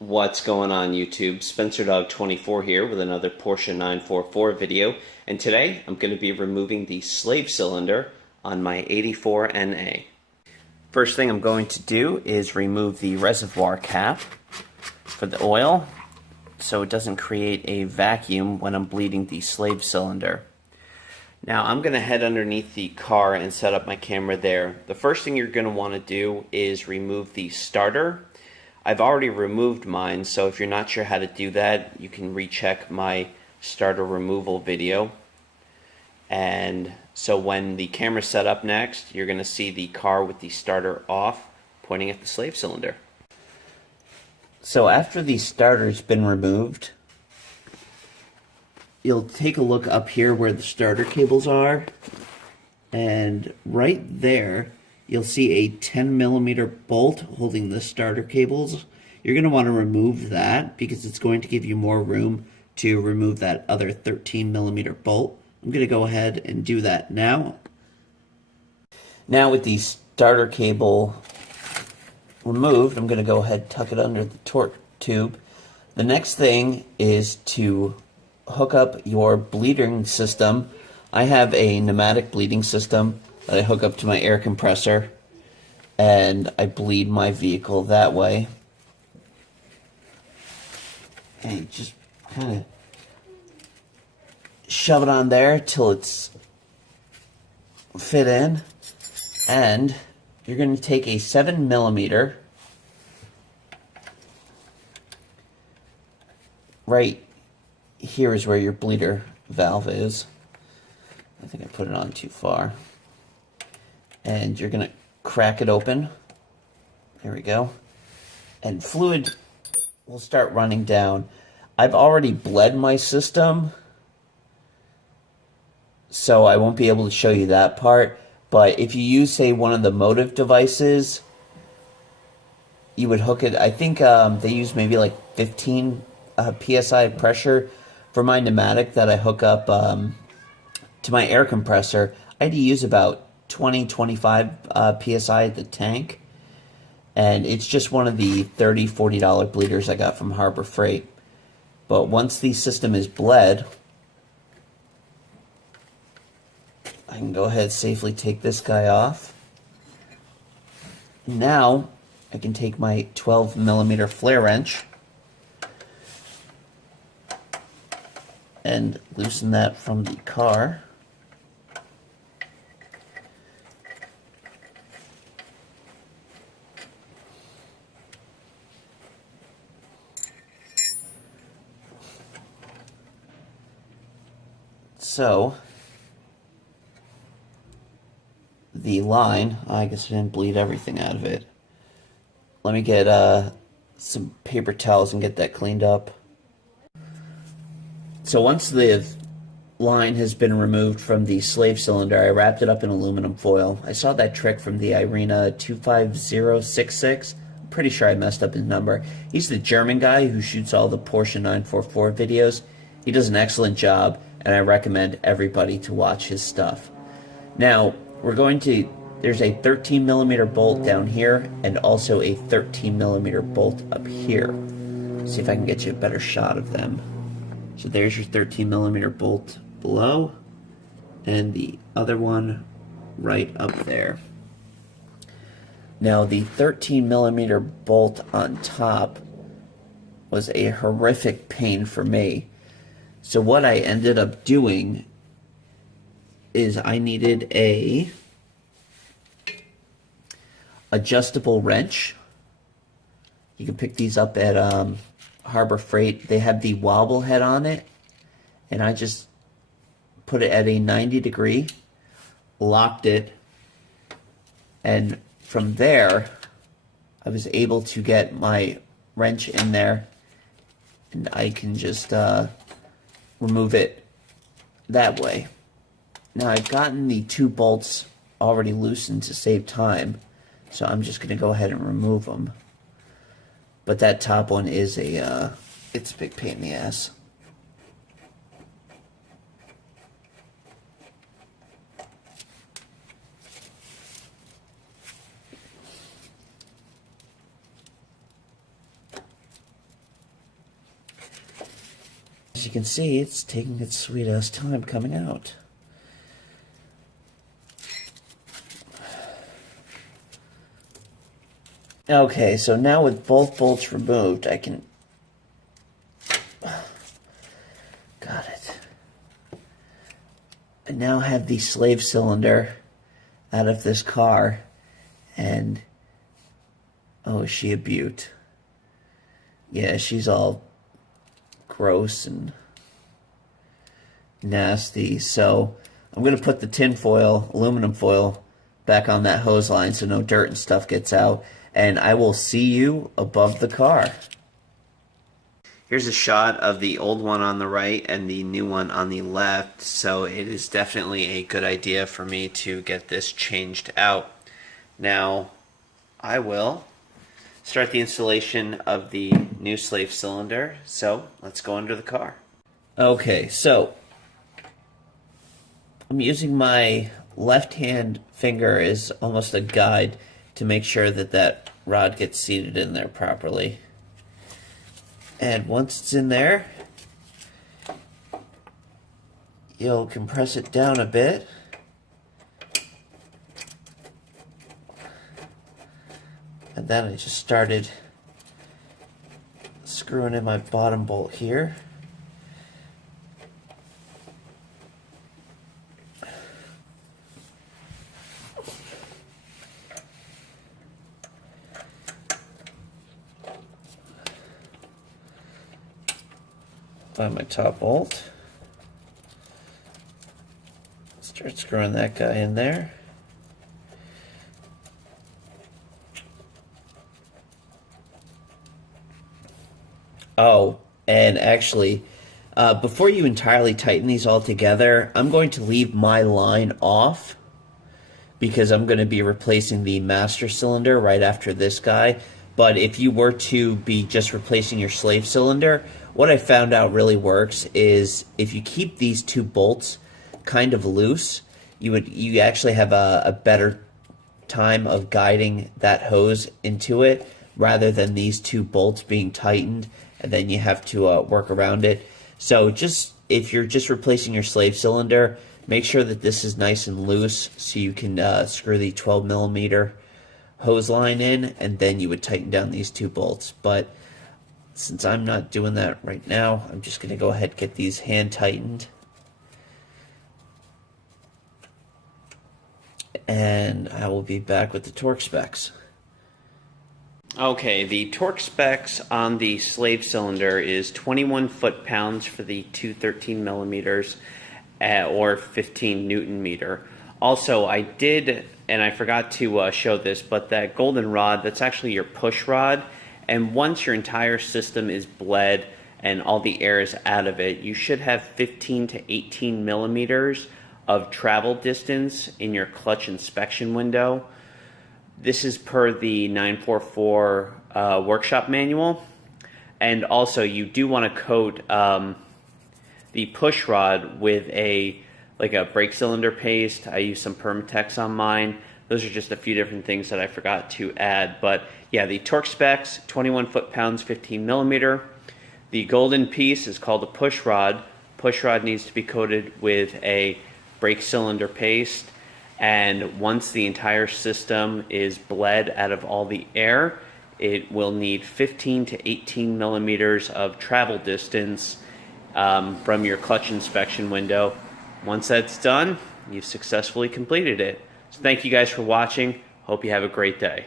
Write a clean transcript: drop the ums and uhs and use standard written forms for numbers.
What's going on YouTube? SpencerDog24 here with another Porsche 944 video, and today I'm going to be removing the slave cylinder on my 84 NA. First thing I'm going to do is remove the reservoir cap for the oil so it doesn't create a vacuum when I'm bleeding the slave cylinder. Now I'm going to head underneath the car and set up my camera there. The first thing you're going to want to do is remove the starter. I've already removed mine, so if you're not sure how to do that, you can recheck my starter removal video. And so when the camera's set up next, you're going to see the car with the starter off, pointing at the slave cylinder. So after the starter's been removed, you'll take a look up here where the starter cables are, and right there you'll see a 10mm bolt holding the starter cables. You're going to want to remove that because it's going to give you more room to remove that other 13mm bolt. I'm going to go ahead and do that now. Now with the starter cable removed, I'm going to go ahead and tuck it under the torque tube. The next thing is to hook up your bleeding system. I have a pneumatic bleeding system that I hook up to my air compressor, and I bleed my vehicle that way. And you just kind of shove it on there till it's fit in, and you're going to take a 7mm, right here is where your bleeder valve is. I think I put it on too far. And you're going to crack it open. There we go. And fluid will start running down. I've already bled my system, so I won't be able to show you that part. But if you use, say, one of the motive devices, you would hook it. I think they use maybe like 15 psi pressure. For my pneumatic that I hook up to my air compressor, I had to use about 20-25 psi at the tank, and it's just one of the $30-40 bleeders I got from Harbor Freight. But once the system is bled, I can go ahead and safely take this guy off. Now I can take my 12mm flare wrench and loosen that from the car. So the line, I guess I didn't bleed everything out of it. Let me get some paper towels and get that cleaned up. So once the line has been removed from the slave cylinder, I wrapped it up in aluminum foil. I saw that trick from the Irina 25066. I'm pretty sure I messed up his number. He's the German guy who shoots all the Porsche 944 videos. He does an excellent job, and I recommend everybody to watch his stuff. Now, there's a 13mm bolt down here, and also a 13mm bolt up here. Let's see if I can get you a better shot of them. So there's your 13mm bolt below, and the other one right up there. Now the 13mm bolt on top was a horrific pain for me. So what I ended up doing is I needed a adjustable wrench. You can pick these up at Harbor Freight. They have the wobble head on it, and I just put it at a 90-degree, locked it, and from there I was able to get my wrench in there, and I can just remove it that way. Now I've gotten the two bolts already loosened to save time, so I'm just going to go ahead and remove them. But that top one is it's a big pain in the ass. As you can see, it's taking its sweet ass time coming out. Okay, so now with both bolts removed, I can... Got it. I now have the slave cylinder out of this car, and... Oh, is she a beaut? Yeah, she's all gross and nasty. So I'm going to put the tin foil, aluminum foil, back on that hose line so no dirt and stuff gets out. And I will see you above the car. Here's a shot of the old one on the right and the new one on the left. So it is definitely a good idea for me to get this changed out. Now, I will start the installation of the new slave cylinder. So let's go under the car. Okay, so I'm using my left hand finger as almost a guide to make sure that that rod gets seated in there properly. And once it's in there, you'll compress it down a bit. And then I just started screwing in my bottom bolt here. Find my top bolt. Start screwing that guy in there. Oh, and actually, before you entirely tighten these all together, I'm going to leave my line off because I'm going to be replacing the master cylinder right after this guy. But if you were to be just replacing your slave cylinder, what I found out really works is if you keep these two bolts kind of loose, you actually have a better time of guiding that hose into it rather than these two bolts being tightened and then you have to work around it. So just if you're just replacing your slave cylinder, make sure that this is nice and loose so you can screw the 12 millimeter hose line in, and then you would tighten down these two bolts. But since I'm not doing that right now, I'm just going to go ahead and get these hand tightened. And I will be back with the torque specs. Okay, the torque specs on the slave cylinder is 21 foot-pounds for the 213 millimeters or 15 Newton meter. Also, I did, and I forgot to show this, but that golden rod, that's actually your push rod. And once your entire system is bled and all the air is out of it, you should have 15 to 18 millimeters of travel distance in your clutch inspection window. This is per the 944 workshop manual. And also, you do want to coat the push rod with a brake cylinder paste. I use some Permatex on mine. Those are just a few different things that I forgot to add. But yeah, the torque specs, 21 foot-pounds, 15 millimeter. The golden piece is called a push rod. Push rod needs to be coated with a brake cylinder paste. And once the entire system is bled out of all the air, it will need 15 to 18 millimeters of travel distance from your clutch inspection window. Once that's done, you've successfully completed it. So thank you guys for watching. Hope you have a great day.